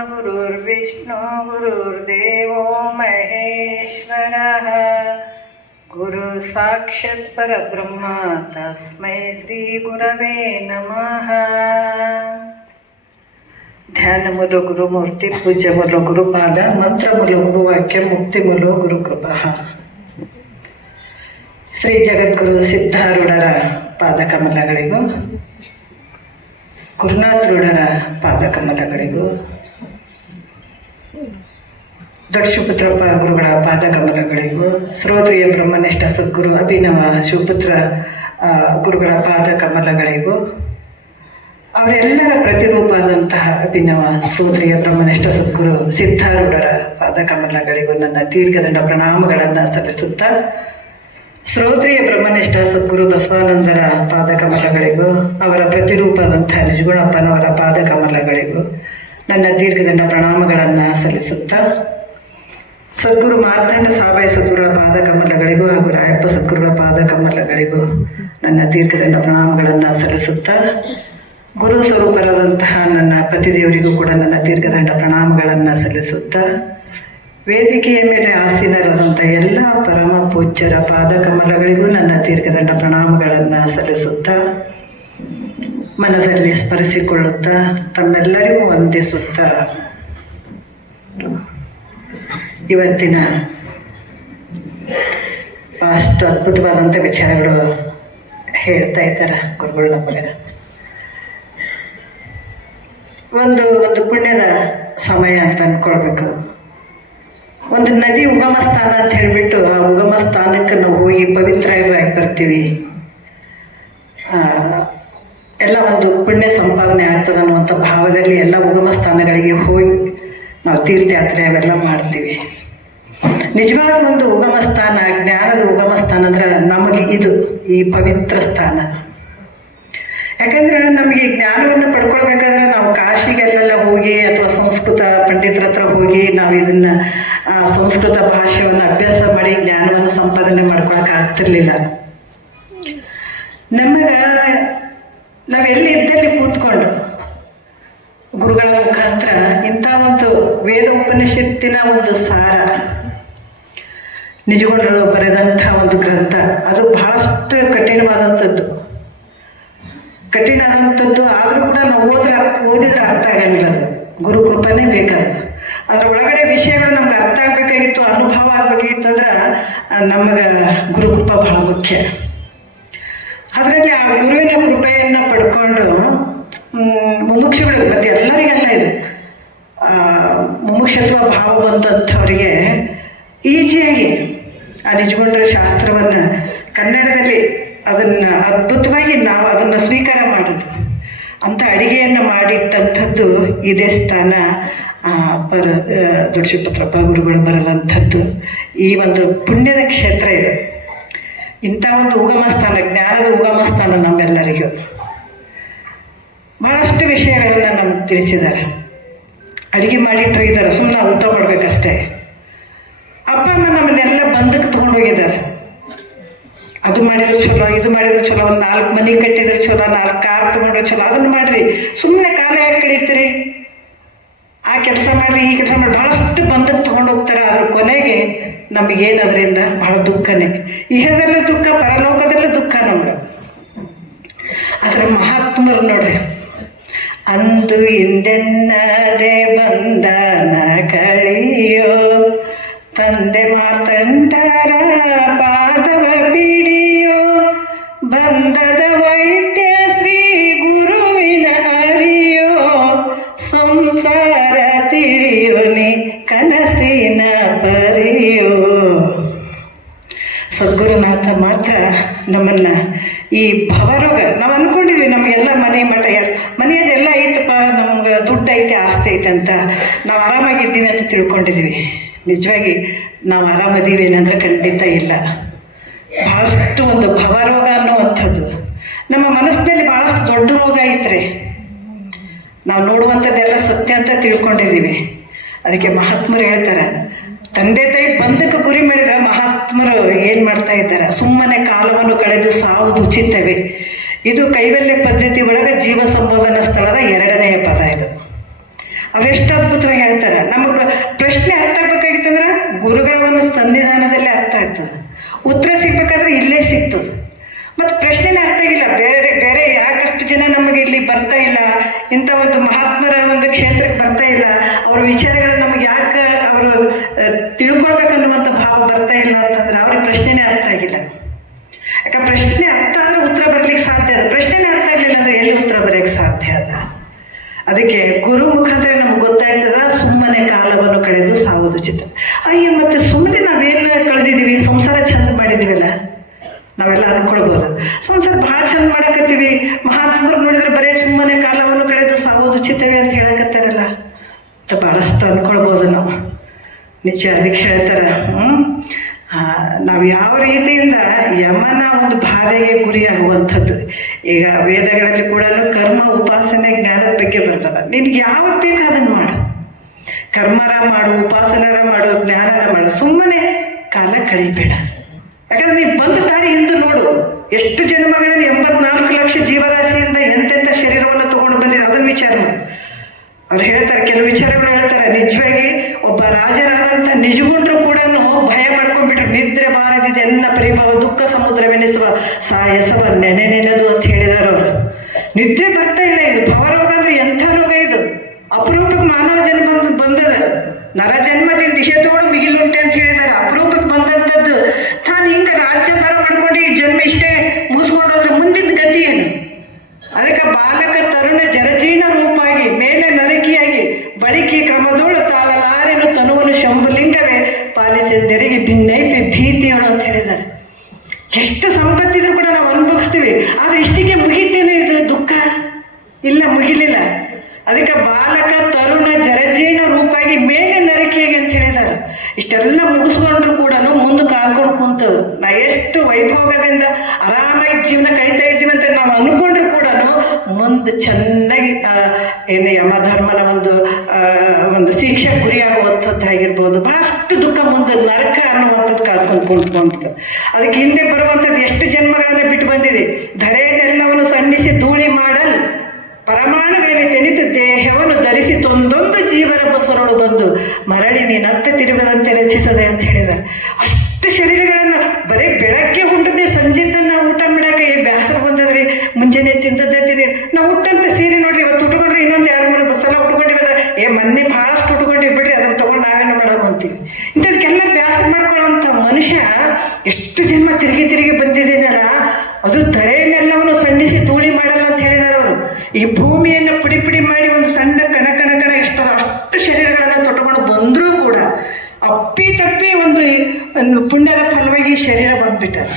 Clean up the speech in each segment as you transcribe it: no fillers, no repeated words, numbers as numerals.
गुरुर्विष्णु गुरुर्देवो महेश्वरः गुरु साक्षात् परब्रह्म तस्मै श्री गुरवे नमः। ध्यान मूलो गुरुमूर्ति पूज्य मूलो गुरुपाद मंत्र मूलो गुरुवाक्य मुक्ति मूलो गुरुकृपा। ಶ್ರೀ ಜಗದ್ಗುರು ಸಿದ್ಧಾರೂಢರ ಪಾದಕಮಲಗಳಿಗೂ ಗುರುನಾಥರೂಢರ ಪಾದಕಮಲಗಳಿಗೂ ದೊಡ್ಡ ಶಿವಪುತ್ರಪ್ಪ ಗುರುಗಳ ಪಾದಕಮಲಗಳಿಗೂ ಶ್ರೋತ್ರಿಯ ಬ್ರಹ್ಮನಿಷ್ಠ ಸದ್ಗುರು ಅಭಿನವ ಶಿವಪುತ್ರ ಗುರುಗಳ ಪಾದಕಮಲಗಳಿಗೂ ಅವರೆಲ್ಲರ ಪ್ರತಿರೂಪವಾದಂತಹ ಅಭಿನವ ಶ್ರೋತ್ರಿಯ ಬ್ರಹ್ಮನಿಷ್ಠ ಸದ್ಗುರು ಸಿದ್ಧಾರೂಢರ ಪಾದಕಮಲಗಳಿಗೂ ನನ್ನ ದೀರ್ಘದಂಡ ಪ್ರಣಾಮಗಳನ್ನು ಸಲ್ಲಿಸುತ್ತಾ, ಶ್ರೋತ್ರಿಯ ಬ್ರಹ್ಮನಿಷ್ಠ ಸದ್ಗುರು ಬಸವಾನಂದರ ಪಾದಕಮಲಗಳಿಗೂ ಅವರ ಪ್ರತಿರೂಪದಂಥ ನಿಜಗುಣಪ್ಪನವರ ಪಾದಕಮಲಗಳಿಗೂ ನನ್ನ ದೀರ್ಘದಂಡ ಪ್ರಣಾಮಗಳನ್ನು ಸಲ್ಲಿಸುತ್ತಾ, ಸದ್ಗುರು ಮಾರ್ಕಂಡ ಸಾಬಾಯಿ ಸದ್ಗುರುಗಳ ಪಾದಕಮಲಗಳಿಗೂ ಹಾಗೂ ರಾಯಪ್ಪ ಸದ್ಗುರುಗಳ ಪಾದಕಮಲಗಳಿಗೂ ನನ್ನ ದೀರ್ಘದಂಡ ಪ್ರಣಾಮಗಳನ್ನು ಸಲ್ಲಿಸುತ್ತಾ, ಗುರು ಸ್ವರೂಪರಾದಂತಹ ನನ್ನ ಪತಿದೇವರಿಗೂ ಕೂಡ ನನ್ನ ದೀರ್ಘದಂಡ ಪ್ರಣಾಮಗಳನ್ನು ಸಲ್ಲಿಸುತ್ತಾ, ವೇದಿಕೆಯ ಮೇಲೆ ಆಸೀನರಾದಂಥ ಎಲ್ಲ ಪರಮ ಪೂಜ್ಯರ ಪಾದಕಮಲಗಳಿಗೂ ನನ್ನ ದೀರ್ಘದಂಡ ಪ್ರಣಾಮಗಳನ್ನು ಸಲ್ಲಿಸುತ್ತಾ, ಮನದಲ್ಲಿ ಸ್ಮರಿಸಿಕೊಳ್ಳುತ್ತಾ, ತಮ್ಮೆಲ್ಲರಿಗೂ ವಂದಿಸುತ್ತಾ, ಇವತ್ತಿನ ಅಷ್ಟು ಅದ್ಭುತವಾದಂಥ ವಿಚಾರಗಳು ಹೇಳ್ತಾ ಇದ್ದಾರೆ ಗುರುಗಳು ನಮಗೆ. ಒಂದು ಪುಣ್ಯದ ಸಮಯ ಅಂತ ಅಂದ್ಕೊಳ್ಬೇಕು. ಒಂದು ನದಿ ಉಗಮ ಸ್ಥಾನ ಅಂತ ಹೇಳಿಬಿಟ್ಟು ಆ ಉಗಮ ಸ್ಥಾನಕ್ಕೆ ನಾವು ಹೋಗಿ ಪವಿತ್ರವಾಗಿ ಬರ್ತೀವಿ, ಎಲ್ಲ ಒಂದು ಪುಣ್ಯ ಸಂಪಾದನೆ ಆಗ್ತದೆ ಅನ್ನುವಂಥ ಭಾವದಲ್ಲಿ ಎಲ್ಲ ಉಗಮ ಸ್ಥಾನಗಳಿಗೆ ಹೋಗಿ ನಾವು ತೀರ್ಥಯಾತ್ರೆ ಅವೆಲ್ಲ ಮಾಡ್ತೀವಿ. ನಿಜವಾದ ಒಂದು ಉಗಮ ಸ್ಥಾನ, ಜ್ಞಾನದ ಉಗಮ ಸ್ಥಾನ ಅಂದ್ರೆ ನಮಗೆ ಇದು ಈ ಪವಿತ್ರ ಸ್ಥಾನ. ಯಾಕಂದ್ರೆ ನಮಗೆ ಜ್ಞಾನವನ್ನು ಪಡ್ಕೊಳ್ಬೇಕಾದ್ರೆ ನಾವು ಕಾಶಿಗೆಲ್ಲ ಹೋಗಿ ಅಥವಾ ಸಂಸ್ಕೃತ ಪಂಡಿತರ ಹತ್ರ ಹೋಗಿ ನಾವು ಇದನ್ನು ಸಂಸ್ಕೃತ ಭಾಷೆಯನ್ನು ಅಭ್ಯಾಸ ಮಾಡಿ ಜ್ಞಾನವನ್ನು ಸಂಪಾದನೆ ಮಾಡ್ಕೊಳಕ್ಕೆ ಆಗ್ತಿರ್ಲಿಲ್ಲ. ನಮಗೆ ನಾವೆಲ್ಲಿ ಇದ್ದಲ್ಲಿ ಕೂತ್ಕೊಂಡು ಗುರುಗಳ ಮುಖಾಂತರ ಇಂಥ ಒಂದು ವೇದ ಉಪನಿಷತ್ತಿನ ಒಂದು ಸಾರ, ನಿಜಗೊಂಡರು ಬರೆದಂಥ ಒಂದು ಗ್ರಂಥ, ಅದು ಬಹಳಷ್ಟು ಕಠಿಣವಾದಂಥದ್ದು ಆದರೂ ಕೂಡ ನಾವು ಓದಿದ್ರೆ ಅರ್ಥ ಆಗಂಗಿಲ್ಲ. ಅದು ಗುರು ಕೃಪನೇ ಬೇಕಾದ. ಅದ್ರ ಒಳಗಡೆ ವಿಷಯಗಳು ನಮ್ಗೆ ಅರ್ಥ ಆಗಬೇಕಾಗಿತ್ತು, ಅನುಭವ ಆಗಬೇಕಾಗಿತ್ತಂದ್ರೆ ನಮಗೆ ಗುರುಕೃಪ ಬಹಳ ಮುಖ್ಯ. ಅದರಲ್ಲಿ ಆ ಗುರುವಿನ ಕೃಪೆಯನ್ನು ಪಡ್ಕೊಂಡು ಮುಮುಕ್ಷುಗಳು ಮತ್ತು ಎಲ್ಲರಿಗೆಲ್ಲ ಇದು ಮುಮುಕ್ಷತ್ವ ಭಾವ ಬಂದಂಥವರಿಗೆ ಈಜಿಯಾಗಿ ಆ ನಿಜಗೊಂಡ್ರ ಶಾಸ್ತ್ರವನ್ನು ಕನ್ನಡದಲ್ಲಿ ಅದನ್ನು ಅದ್ಭುತವಾಗಿ ನಾವು ಅದನ್ನು ಸ್ವೀಕಾರ ಮಾಡೋದು ಅಂಥ ಅಡಿಗೆಯನ್ನು ಮಾಡಿಟ್ಟಂಥದ್ದು ಇದೇ ಸ್ಥಾನ. ದೊಡ್ಡ ಶಿವಪುತ್ರಪ್ಪ ಗುರುಗಳು ಬರೆದಂಥದ್ದು ಈ ಒಂದು ಪುಣ್ಯದ ಕ್ಷೇತ್ರ ಇದೆ. ಇಂಥ ಒಂದು ಉಗಮ ಸ್ಥಾನ, ಜ್ಞಾನದ ಉಗಮ ಸ್ಥಾನ ನಮ್ಮೆಲ್ಲರಿಗೂ ಬಹಳಷ್ಟು ವಿಷಯಗಳನ್ನು ನಮ್ಗೆ ತಿಳಿಸಿದ್ದಾರೆ. ಅಡುಗೆ ಮಾಡಿಟ್ಟು ಇದ್ದಾರೆ, ಸುಮ್ಮನೆ ಊಟ ಮಾಡಬೇಕಷ್ಟೇ. ಅಪ್ಪ ಅಮ್ಮ ನಮ್ಮನ್ನೆಲ್ಲ ಬಂದಕ್ಕೆ ತೊಗೊಂಡೋಗಿದ್ದಾರೆ. ಅದು ಮಾಡಿದ್ರು ಚಲೋ, ಇದು ಮಾಡಿದ್ರು ಚಲೋ, ಒಂದು 4 ಮನೆ ಕಟ್ಟಿದ್ರೆ ಚಲೋ, 4 ಕಾರ್ ತೊಗೊಂಡ್ರೆ ಚಲೋ, ಅದನ್ನು ಮಾಡಿರಿ, ಸುಮ್ಮನೆ ಕಾಲ ಯಾಕೆ ಕಳೀತೀರಿ, ಆ ಕೆಲಸ ಮಾಡಿರಿ, ಈ ಕೆಲಸ ಮಾಡಿ, ಭಾಳಷ್ಟು ಬಂದಕ್ಕೆ ತೊಗೊಂಡು ಹೋಗ್ತಾರೆ. ಅದ್ರ ಕೊನೆಗೆ ನಮಗೇನು ಅದರಿಂದ ಭಾಳ ದುಃಖನೇ. ಇಹದಲ್ಲೂ ದುಃಖ, ಪರಲೋಕದಲ್ಲೂ ದುಃಖ ನಮ್ಗೆ. ಅದರ ಮಹಾತ್ಮರು ನೋಡ್ರಿ, ಅಂದು ಹಿಂದೆನ್ನದೆ ಬಂದನ ಕಳಿಯೋ ತಂದೆ ಮಾತಂಡರ ಪಾದವ ಬಿಡಿಯೋ, ಬಂದದ ವೈದ್ಯ ಶ್ರೀ ಗುರುವಿನ ಅರಿಯೋ, ಸಂಸಾರ ತಿಳಿಯೋ ನೀ ಕನಸಿನ ಪರಿಯೋ. ಸದ್ಗುರುನಾಥ ಮಾತ್ರ ನಮ್ಮನ್ನು ಈ ಭವರೋಗ, ನಾವು ಅಂದ್ಕೊಂಡಿದ್ವಿ ನಮಗೆಲ್ಲ ಮನೆಯದೆಲ್ಲ ಐತಪ್ಪ, ನಮ್ಗೆ ದುಡ್ಡು ಐತೆ, ಆಸ್ತಿ ಐತೆ ಅಂತ ನಾವು ಆರಾಮಾಗಿದ್ದೀವಿ ಅಂತ ತಿಳ್ಕೊಂಡಿದ್ದೀವಿ. ನಿಜವಾಗಿ ನಾವು ಆರಾಮದೀವಿ ಏನಂದ್ರೆ ಖಂಡಿತ ಇಲ್ಲ. ಭಾಳಷ್ಟು ಒಂದು ಭವರೋಗ ಅನ್ನುವಂಥದ್ದು ನಮ್ಮ ಮನಸ್ಸಿನಲ್ಲಿ ಭಾಳಷ್ಟು ದೊಡ್ಡ ರೋಗ ಐತ್ರಿ. ನಾವು ನೋಡುವಂಥದ್ದೆಲ್ಲ ಸತ್ಯ ಅಂತ ತಿಳ್ಕೊಂಡಿದ್ದೀವಿ. ಅದಕ್ಕೆ ಮಹಾತ್ಮರು ಹೇಳ್ತಾರೆ, ತಂದೆ ತಾಯಿ ಬಂದಕ್ಕೆ ಗುರಿ ಮಾಡಿದ್ರೆ ಮಹಾತ್ಮರು ಏನು ಮಾಡ್ತಾ ಇದ್ದಾರೆ, ಸುಮ್ಮನೆ ಕಾಲವನ್ನು ಕಳೆದು ಸಾವುದು ಉಚಿತವೇ. ಇದು ಕೈವಲ್ಯ ಪದ್ಧತಿ ಒಳಗೆ ಜೀವ ಸಂಬೋಧನಾ ಸ್ಥಳದ 2ನೇ ಪದ ಇದು. ಅವೆಷ್ಟು ಅದ್ಭುತವಾಗಿ ಸನ್ನಿಧಾನದಲ್ಲೇ ಅರ್ಥ ಆಗ್ತದೆ, ಉತ್ತರ ಸಿಗ್ಬೇಕಾದ್ರೆ ಇಲ್ಲೇ ಸಿಗ್ತದೆ. ಮತ್ತು ಪ್ರಶ್ನೆನೇ ಅರ್ಥ ಆಗಿಲ್ಲ, ಬೇರೆ ಬೇರೆ ಯಾಕಷ್ಟು ಜನ ನಮಗೆ ಇಲ್ಲಿ ಬರ್ತಾ ಇಲ್ಲ, ಇಂಥ ಒಂದು ಮಹಾತ್ಮರ ಒಂದು ಕ್ಷೇತ್ರಕ್ಕೆ ಬರ್ತಾ ಇಲ್ಲ, ಅವ್ರ ವಿಚಾರಗಳು ನಮ್ಗೆ ಯಾಕೆ ಅವರು ತಿಳ್ಕೊಳ್ಬೇಕನ್ನುವಂಥ ಭಾವ ಬರ್ತಾ ಇಲ್ಲ ಅಂತಂದ್ರೆ ಅವ್ರಿಗೆ ಪ್ರಶ್ನೆನೇ ಅರ್ಥ ಆಗಿಲ್ಲ. ಯಾಕೆ ಪ್ರಶ್ನೆ ಅರ್ಥ ಆದರೆ ಉತ್ತರ ಬರಲಿಕ್ಕೆ ಸಾಧ್ಯ ಅದ, ಪ್ರಶ್ನೆನೇ ಅರ್ಥ ಆಗಲಿಲ್ಲ ಅಂದರೆ ಎಲ್ಲಿ ಉತ್ತರ ಬರೋಕ್ಕೆ ಸಾಧ್ಯ ಅದ. ಅದಕ್ಕೆ ಗುರು ಮುಖಾಂತರ ನಮ್ಗೆ ಗೊತ್ತಾಗ್ತದ ಸುಮ್ಮನೆ ಕಾಲವನ್ನು ಕಳೆದು ಸಾವುದು ಚಿತ್ತ. ಅಯ್ಯೋ ಮತ್ತೆ ಸುಮ್ಮನೆ ನಾವೇನು ಕಳೆದಿದ್ದೀವಿ, ಸಂಸಾರ ಚಂದ ಮಾಡಿದ್ದೀವಲ್ಲ, ನಾವೆಲ್ಲ ಅನ್ಕೊಳ್ಬೋದು ಸಂಸಾರ ಭಾಳ ಚಂದ ಮಾಡಕತ್ತೀವಿ, ಮಹಾತ್ಮರು ನೋಡಿದ್ರೆ ಬರೀ ಸುಮ್ಮನೆ ಕಾಲವನ್ನು ಕಳೆದು ಸಾವುದು ಚಿತ್ತವೇ ಅಂತ ಹೇಳಕತ್ತಾರಲ್ಲ ಅಂತ ಭಾಳಷ್ಟು ಅಂದ್ಕೊಳ್ಬೋದು ನಾವು. ನಿಜ ಅದಕ್ಕೆ ಹೇಳ್ತಾರೆ, ನಾವು ಯಾವ ರೀತಿಯಿಂದ ಯಮನ ಒಂದು ಬಾಧೆಗೆ ಗುರಿಯಾಗುವಂಥದ್ದು. ಈಗ ವೇದಗಳಲ್ಲಿ ಕೂಡ ಕರ್ಮ ಉಪಾಸನೆ ಜ್ಞಾನದ ಬಗ್ಗೆ ಬರ್ತದೆ. ನಿನ್ಗೆ ಯಾವತ್ತು ಬೇಕು ಅದನ್ನು ಮಾಡು, ಕರ್ಮರ ಮಾಡು, ಉಪಾಸನರ ಮಾಡು, ಜ್ಞಾನನ ಮಾಡು, ಸುಮ್ಮನೆ ಕಾಲ ಕಳಿಬೇಡ. ಯಾಕಂದ್ರೆ ನೀವು ಬಂದ ದಾರಿ ಹಿಂದೆ ನೋಡು, ಎಷ್ಟು ಜನ್ಮಗಳಲ್ಲಿ 84 ಲಕ್ಷ ಜೀವರಾಶಿಯಿಂದ ಎಂತೆಂಥ ಶರೀರವನ್ನು ತಗೊಂಡು ಬಂದಿದೆ, ಅದನ್ನು ವಿಚಾರ ಮಾಡಿ. ಅವ್ರು ಹೇಳ್ತಾರೆ, ಕೆಲವು ವಿಚಾರಗಳು ಹೇಳ್ತಾರೆ, ನಿಜವಾಗಿ ಒಬ್ಬ ರಾಜರಾದಂಥ ನಿಜಗುಂಡ್ರು ಕೂಡ ಭಯ ಮಾಡ್ಕೊಂಡ್ಬಿಟ್ರು, ನಿದ್ರೆ ಬಾರದಿದೆ ಎನ್ನ ಪರಿಭವ ದುಃಖ ಸಮುದ್ರವೆನಿಸುವ ಸಾಯಸವ ನೆನೆದು ಅಂತ ಹೇಳಿದಾರೆ ಅವರು. ನಿದ್ರೆ ಬರ್ತಾ ಇಲ್ಲ. ಇದು ಭವರೋಗ ಅಂದ್ರೆ ಎಂಥ ರೋಗ ಇದು, ಅಪರೂಪಕ್ಕೆ ಮಾನವ ಜನ್ಮ ಬಂದದ, ನರ ಜನ್ಮದಿಂದ ದಿಶೆದೋಡು ಮಿಗಿಲುಂಟೆ ಅಂತ ಹೇಳಿದಾರೆ. ಅಪರೂಪಕ್ಕೆ ಬಂದಂಥದ್ದು. ತಾನು ಹಿಂಗೆ ರಾಜ್ಯಭಾರ ಮಾಡ್ಕೊಂಡು ಈ ಜನ್ಮ ಇಷ್ಟೇ ಮುಗಿಸ್ಕೊಂಡೋದ್ರೆ ಮುಂದಿನ ಗತಿ ಏನು? ಅದಕ್ಕೆ ಬಾಲಕ ತರುಣ ಜರಜೀರ್ಣ ರೂಪಾಗಿ ಮೇಲೆ ನರಕಿಯಾಗಿ ಬಳಿಕಿ ಕ್ರಮದೋಳು ತಾಳಲಾರೆನು ತನುವನು ಶಂಭುಲಿಂಗವೇ ಪಾಲಿಸಿದ್ದರಿಗೆ ಭಿನ್ನೈಪಿ ಭೀತಿಯೋಳು ಅಂತ ಹೇಳಿದ್ದಾರೆ. ಎಷ್ಟು ಸಂಪತ್ತಿದ್ರು ಕೂಡ ನಾವು ಅನುಭವಿಸ್ತೀವಿ, ಆದ್ರೆ ಇಷ್ಟಿಗೆ ಮುಗಿತೇನೆ ಇದು ದುಃಖ ಇಲ್ಲ, ಮುಗಿಲಿಲ್ಲ. ಅದಕ್ಕೆ ಬಾಲಕ ತರುಣ ಜರಜೀರ್ಣ ರೂಪಾಗಿ ಮೇಲೆ ನರಕಿಯಾಗಿ ಅಂತ ಹೇಳಿದ್ದಾರೆ. ಇಷ್ಟೆಲ್ಲ ಮುಗಿಸ್ಕೊಂಡ್ರು ಕೂಡ ಮುಂದಕ್ಕೆ ಹಾಕೊಂಡು ಕುಂತದು. ನಾ ಎಷ್ಟು ವೈಭೋಗದಿಂದ ಆರಾಮಾಗಿ ಜೀವನ ಕಳೀತಾ ಇದ್ದೀವಿ ಅಂತ ನಾವು ಅನ್ಕೊಂಡ್ರು ಕೂಡ ಮುಂದೆ ಚೆನ್ನಾಗಿ ಏನು ಯಮಧರ್ಮನ ಒಂದು ಶಿಕ್ಷೆ ಗುರಿಯಾಗುವಂಥದ್ದು ಆಗಿರ್ಬೋದು. ಬಹಳಷ್ಟು ದುಃಖ ಮುಂದೆ ನರಕ ಅನ್ನುವಂಥದ್ದು ಕಳ್ಕೊಂಡ್ಕೊಂಡಿರ್ತದೆ. ಅದಕ್ಕೆ ಹಿಂದೆ ಬರುವಂಥದ್ದು ಎಷ್ಟು ಜನ್ಮಗಳನ್ನು ಬಿಟ್ಟು ಬಂದಿದೆ. ಧರೆಯನ್ನೆಲ್ಲವನ್ನು ಸಣ್ಣಿಸಿ ಧೂಳಿ ಮಾಡಲ್ ಪರಮಾಣುಗಳಲ್ಲಿ ತೆನಿತು ದೇಹವನ್ನು ಧರಿಸಿ ತೊಂದೊಂದು ಜೀವನ ಬಸರೊಳು ಬಂದು ಮರಳಿ ನೀನತ್ತೆ ತಿರುಗದಂತೆ ರಚಿಸದೆ ಅಂತ ಹೇಳಿದ್ದಾರೆ. ಅಷ್ಟು ಶರೀರಗಳನ್ನು ಬರೀ ಬೆಳಗ್ಗೆ ಹುಟ್ಟದೆ ಸಂಜೆ ತನ್ನ ಊಟ ಮಾಡಕ್ಕೆ ಬೇಸರ ಬಂದದ್ರಿ, ಮುಂಜಾನೆ ತಿಂದದ್ದೇ ತಿಂದಿ. ನಾವು ಹುಟ್ಟಂತ ಸೀರೆ ನೋಡ್ರಿ, ಇವತ್ತು ಉಟ್ಕೊಂಡ್ರೆ ಇನ್ನೊಂದು 2-3 ಸಲ ಉಟ್ಕೊಂಡಿವಿ, ಮೊನ್ನೆ ಭಾಳಷ್ಟು ಉಟ್ಕೊಂಡಿವಿ ಬಿಡ್ರಿ, ಅದನ್ನು ತೊಗೊಂಡು ನಾವೇನು ಮಾಡೋದು ಅಂತೀವಿ. ಇಂಥದಕ್ಕೆಲ್ಲ ಬೇಸರ ಮಾಡ್ಕೊಳ್ಳೋಂಥ ಮನುಷ್ಯ ಎಷ್ಟು ಜನ್ಮ ತಿರುಗಿ ಬಂದಿದ್ದೇನಲ್ಲ, ಅದು ಧರೆಯನ್ನೆಲ್ಲವನ್ನು ಸಣ್ಣಿಸಿ ಧೂಳಿ ಮಾಡಲ್ಲ ಅಂತ ಹೇಳಿದಾರೆ ಅವರು. ಈ ಭೂಮಿಯನ್ನು ಪುಡಿ ಮಾಡಿ ಒಂದು ಸಣ್ಣ ಕಣ ಅಷ್ಟು ಶರೀರಗಳನ್ನು ತೊಟ್ಟುಕೊಂಡು ಬಂದರೂ ಕೂಡ ಅಪ್ಪಿ ಒಂದು ಪುಣ್ಯದ ಫಲವಾಗಿ ಶರೀರ ಬಂದ್ಬಿಟ್ಟಾರೆ.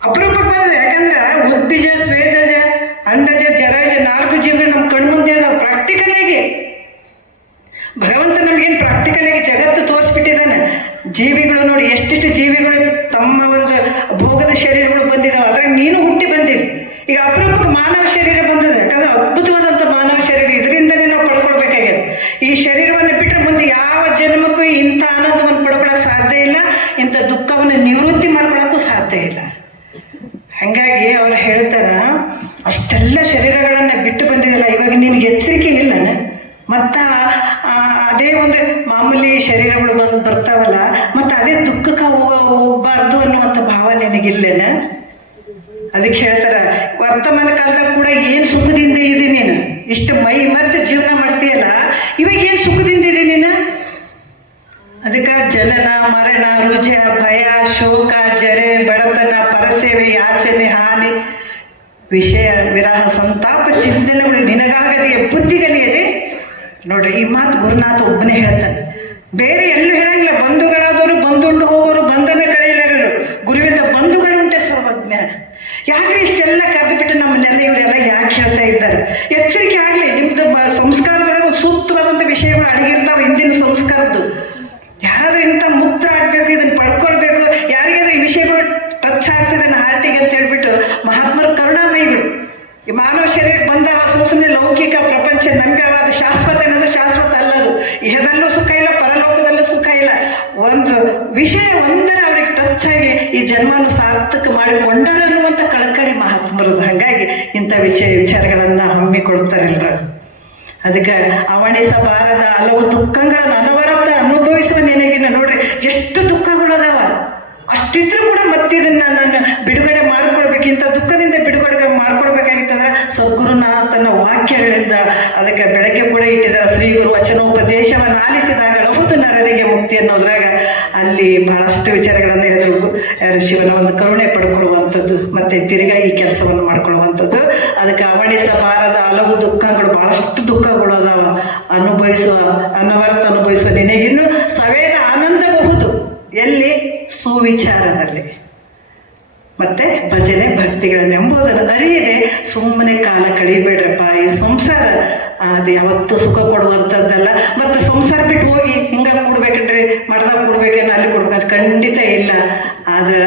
ಅಪರೂಪಕ್ಕೆ ಬಂದಿದೆ. ಯಾಕಂದ್ರೆ ಉದ್ಭಿಜ, ಸ್ವೇದಜ, ಅಂಡಜ, ಜರಾಜ 4 ಜೀವಗಳು ನಮ್ಮ ಕಣ್ಮುಂದೆ ಅದಾವ. ಪ್ರಾಕ್ಟಿಕಲ್ ಆಗಿ ಭಗವಂತ ನಮಗೇನು ಪ್ರಾಕ್ಟಿಕಲ್ ಆಗಿ ಜಗತ್ತು ತೋರಿಸ್ಬಿಟ್ಟಿದ್ದಾನೆ. ಜೀವಿಗಳು ನೋಡಿ, ಎಷ್ಟೆಷ್ಟು ಜೀವಿಗಳು ತಮ್ಮ ಒಂದು ಭೋಗದ ಶರೀರಗಳು ಬಂದಿದ್ದಾವೆ, ಅದ್ರಾಗ ನೀನು ಹುಟ್ಟಿ ಬಂದಿದೆ. ಈಗ ಅಪರೂಪಕ್ಕೆ ಮಾನವ ಶರೀರ ಬಂದಿದೆ. ಯಾಕಂದ್ರೆ ಅದ್ಭುತವಾದಂಥ ಮಾನವ ಶರೀರ, ಇದರಿಂದಲೇ ನಾವು ಪಡ್ಕೊಳ್ಬೇಕಾಗಿದೆ. ಈ ಶರೀರವನ್ನು ಬಿಟ್ಟರೆ ಮುಂದೆ ಯಾವ ಜನ್ಮಕ್ಕೂ ಇಂಥ ಆನಂದವನ್ನು ಪಡ್ಕೊಳ್ಳೋಕೆ ಸಾಧ್ಯ ಇಲ್ಲ, ಇಂಥ ದುಃಖವನ್ನು ನಿವೃತ್ತಿ ಮಾಡ್ಕೊಳ್ಳೋಕ್ಕೂ ಸಾಧ್ಯ ಇಲ್ಲ. ಹಾಗಾಗಿ ಅವ್ರು ಹೇಳ್ತಾರ, ಅಷ್ಟೆಲ್ಲ ಶರೀರಗಳನ್ನು ಬಿಟ್ಟು ಬಂದಿದಲ್ಲ, ಇವಾಗ ನಿನಗೆ ಎಚ್ಚರಿಕೆ ಇಲ್ಲ. ಮತ್ತು ಅದೇ ಒಂದು ಮಾಮೂಲಿ ಶರೀರಗಳು ಬರ್ತಾವಲ್ಲ, ಮತ್ತು ಅದೇ ದುಃಖಕ್ಕೆ ಹೋಗಬಾರ್ದು ಅನ್ನುವಂಥ ಭಾವ ನಿನಗಿಲ್ಲೇನ? ಅದಕ್ಕೆ ಹೇಳ್ತಾರೆ, ವರ್ತಮಾನ ಕಾಲದಾಗ ಕೂಡ ಏನು ಸುಖದಿಂದ ಇದೆ ನೀನು, ಇಷ್ಟು ಮೈ ಮತ್ತೆ ಜೀವನ ಮಾಡ್ತೀಯಲ್ಲ, ಇವಾಗ ಏನು ಸುಖದಿಂದ ಇದೆ ನೀನು? ಅದಕ್ಕೆ ಜನನ ಮರಣ ರುಜ ಭಯ ಶೋಕ ಜರೆ ಬಡತನ ಪರಸೇವೆ ಯಾಚನೆ ಹಾನಿ ವಿಷಯ ವಿರಹ ಸಂತಾಪ ಚಿಂತನೆಗಳು ನಿನಗಾಗದೆಯ ಬುದ್ಧಿಗಲಿಯದೆ. ನೋಡ್ರಿ, ಈ ಮಾತು ಗುರುನಾಥ ಒಬ್ಬನೇ ಹೇಳ್ತಾನೆ, ಬೇರೆ ಎಲ್ಲೂ ಹೇಳಂಗಿಲ್ಲ. ಬಂಧುಗಳಾದವರು ಬಂದುಂಡು ಹೋಗೋರು ಬಂಧನ ಕಳೆಯಲಾರರು, ಗುರುವಿನ ಬಂಧುಗಳುಂಟೆ ಸರ್ವಜ್ಞ. ಯಾಕೆ ಇಷ್ಟೆಲ್ಲ ಕರೆದು ಬಿಟ್ಟು ನಮ್ಮನ್ನೆಲ್ಲ ಇವರೆಲ್ಲ ಯಾಕೆ ಹೇಳ್ತಾ ಇದ್ದಾರೆ? ಎಚ್ಚರಿಕೆ ಆಗಲಿ. ನಿಮ್ದು ಸಂಸ್ಕಾರದೊಳಗೆ ಸೂಕ್ತವಾದಂಥ ವಿಷಯಗಳು ಅಡಗಿರ್ತಾವೆ, ಹಿಂದಿನ ಸಂಸ್ಕಾರದ್ದು. ಯಾರಾದ್ರೂ ಇಂಥ ಮುಕ್ತ ಆಗಬೇಕು, ಇದನ್ನು ಪಡ್ಕೊಳ್ಬೇಕು, ಯಾರಿಗಾದ್ರೂ ಈ ವಿಷಯಗಳು ಟಚ್ ಆಗ್ತದೆ ನನ್ನ ಹಾರ್ಟಿಗೆ ಅಂತ ಹೇಳ್ಬಿಟ್ಟು ಮಹಾತ್ಮರ ಕರುಣಾಮಯಿಗಳು. ಈ ಮಾನವ ಶರೀರ ಬಂದಾವ, ಸುಮ್ಮನೆ ಲೌಕಿಕ ಪ್ರಪಂಚ ನಂಬ್ಯಾವ, ಅದು ಶಾಶ್ವತ ಅನ್ನೋದು ಶಾಶ್ವತ ಅಲ್ಲದು. ಇಹದಲ್ಲೂ ಸುಖ ಇಲ್ಲ, ಪರಲೋಕದಲ್ಲೂ ಸುಖ ಇಲ್ಲ. ಒಂದು ವಿಷಯ ಒಂದರ ಅವ್ರಿಗೆ ಟಚ್ ಆಗಿ ಈ ಜನ್ಮವನ್ನು ಸಾರ್ಥಕ ಮಾಡಿಕೊಂಡರು ಅನ್ನುವಂಥ ಕಳಕಳಿ ಮಹಾತ್ಮರದು. ಹಾಗಾಗಿ ಇಂಥ ವಿಚಾರಗಳನ್ನು ಹಮ್ಮಿಕೊಳ್ತಾರಲ್ರ. ಅದಕ್ಕೆ ಅವಣಿಸಬಾರದ ಹಲವು ದುಃಖಗಳನ್ನು ಅನವರತ ಅನುಭವಿಸುವ ನಿನಗಿನ ನೋಡ್ರಿ ಎಷ್ಟು ದುಃಖಗಳು ಅದಾವ. ಅಷ್ಟಿದ್ರೂ ಕೂಡ ಮತ್ತಿದನ್ನ ನನ್ನ ಬಿಡುಗಡೆ ಮಾಡ್ಕೊಳ್ಬೇಕಿಂತ ದುಃಖದಿಂದ ಬಿಡುಗಡೆ ಮಾಡ್ಕೊಳ್ಬೇಕಾಗಿತ್ತಂದ್ರೆ ಸದ್ಗುರುನಾಥನ ವಾಕ್ಯಗಳಿಂದ ಅದಕ್ಕೆ ಬೆಳಗ್ಗೆ ಕೂಡ ಇಟ್ಟಿದ್ದಾರೆ. ಶ್ರೀ ಗುರು ವಚನೋಪದೇಶವನ್ನು ಆಲಿಸಿದಾಗ ಲಹುತು ನರರಿಗೆ ಮುಕ್ತಿ ಅನ್ನೋದ್ರಾಗ ಅಲ್ಲಿ ಬಹಳಷ್ಟು ವಿಚಾರಗಳನ್ನು ಹೇಳಿದ್ರು. ಶಿವನ ಒಂದು ಕರುಣೆ ಪಡ್ಕೊಳ್ಳುವಂಥದ್ದು ಮತ್ತೆ ತಿರ್ಗಾ ಈ ಕೆಲಸವನ್ನು ಮಾಡ್ಕೊಳ್ಳುವಂಥದ್ದು. ಅದಕ್ಕೆ ಅವಣಿಸಬಾರದ ಹಲವು ದುಃಖಗಳು, ಬಹಳಷ್ಟು ದುಃಖಗಳು ಅದಾವ. ಅನವರ್ತ ಅನುಭವಿಸುವ ನಿನಗಿನ್ನು ಸವೇದ ಆನಂದಬಹುದು ಎಲ್ಲಿ ಸುವಿಚಾರದಲ್ಲಿ ಮತ್ತೆ ಭಜನೆ ಭಕ್ತಿಗಳನ್ನೆಂಬುದನ್ನು ಅರಿಯದೆ ಸುಮ್ಮನೆ ಕಾಲ ಕಳಿಬೇಡ್ರಪ್ಪ. ಈ ಸಂಸಾರ ಅದು ಯಾವತ್ತೂ ಸುಖ ಕೊಡುವಂಥದ್ದಲ್ಲ. ಮತ್ತು ಸಂಸಾರ ಬಿಟ್ಟು ಹೋಗಿ ಹಿಂಗ ಕೊಡ್ಬೇಕಂದ್ರೆ ಮಠದಾಗ ಕೊಡ್ಬೇಕೇನೋ ಅಲ್ಲಿ ಕೊಡ್ಬೇಕು ಖಂಡಿತ ಇಲ್ಲ. ಆದ್ರೆ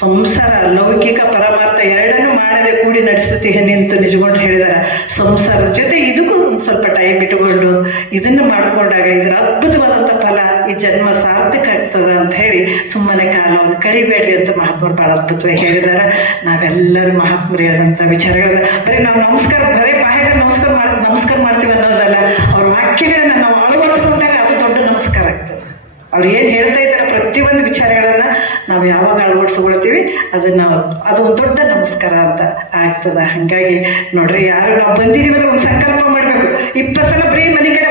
ಸಂಸಾರ ಲೌಕಿಕ ಪರಮಾರ್ಥ ಎರಡನ್ನೂ ಮಾಡದೆ ಕೂಡಿ ನಡೆಸುತ್ತೀಯ ನಿಂತು ನಿಜಗೊಂಡು ಹೇಳಿದಾರೆ. ಸಂಸಾರದ ಜೊತೆ ಇದಕ್ಕೂ ಒಂದು ಸ್ವಲ್ಪ ಟೈಮ್ ಇಟ್ಕೊಂಡು ಇದನ್ನು ಮಾಡ್ಕೊಂಡಾಗ ಇದರ ಅದ್ಭುತವಾದಂಥ ಫಲ ಈ ಜನ್ಮ ಸಾರ್ಥಕ ಆಗ್ತದ ಅಂತ ಹೇಳಿ ಸುಮ್ಮನೆ ಕಾಲವನ್ನು ಕಳಿಬೇಡ್ರಿ ಅಂತ ಮಹಾತ್ಮರು ಭಾಳ ಅದ್ಭುತವಾಗಿ ಹೇಳಿದ್ದಾರೆ. ನಾವೆಲ್ಲರೂ ಮಹಾತ್ಮರು ಹೇಳಿದಂಥ ವಿಚಾರಗಳನ್ನ ಬರೀ ನಾವು ಬರೀ ಬಾಯಿಗೆ ನಮಸ್ಕಾರ ಮಾಡ್ತೀವಿ ಅನ್ನೋದಲ್ಲ, ಅವ್ರ ವಾಕ್ಯಗಳನ್ನ ನಾವು ಅಳವಡಿಸ್ಕೊಂಡಾಗ ಅದು ದೊಡ್ಡ ನಮಸ್ಕಾರ ಆಗ್ತದೆ. ಅವ್ರು ಏನು ಹೇಳ್ತಾ ಇದ್ದಾರೆ ಪ್ರತಿಯೊಂದು ವಿಚಾರಗಳನ್ನು ನಾವು ಯಾವಾಗ ಅಳವಡಿಸ್ಕೊಳ್ತೀವಿ ಅದು ಒಂದು ದೊಡ್ಡ ನಮಸ್ಕಾರ ಅಂತ ಆಗ್ತದೆ. ಹಾಗಾಗಿ ನೋಡ್ರಿ, ಯಾರು ನಾವು ಬಂದಿದ್ದೀವಿ ಅಂದ್ರೆ ಒಂದು ಸಂಕಲ್ಪ ಮಾಡಬೇಕು. 20 ಸಲ ಬರೀ ಮನೆ ಕಡೆ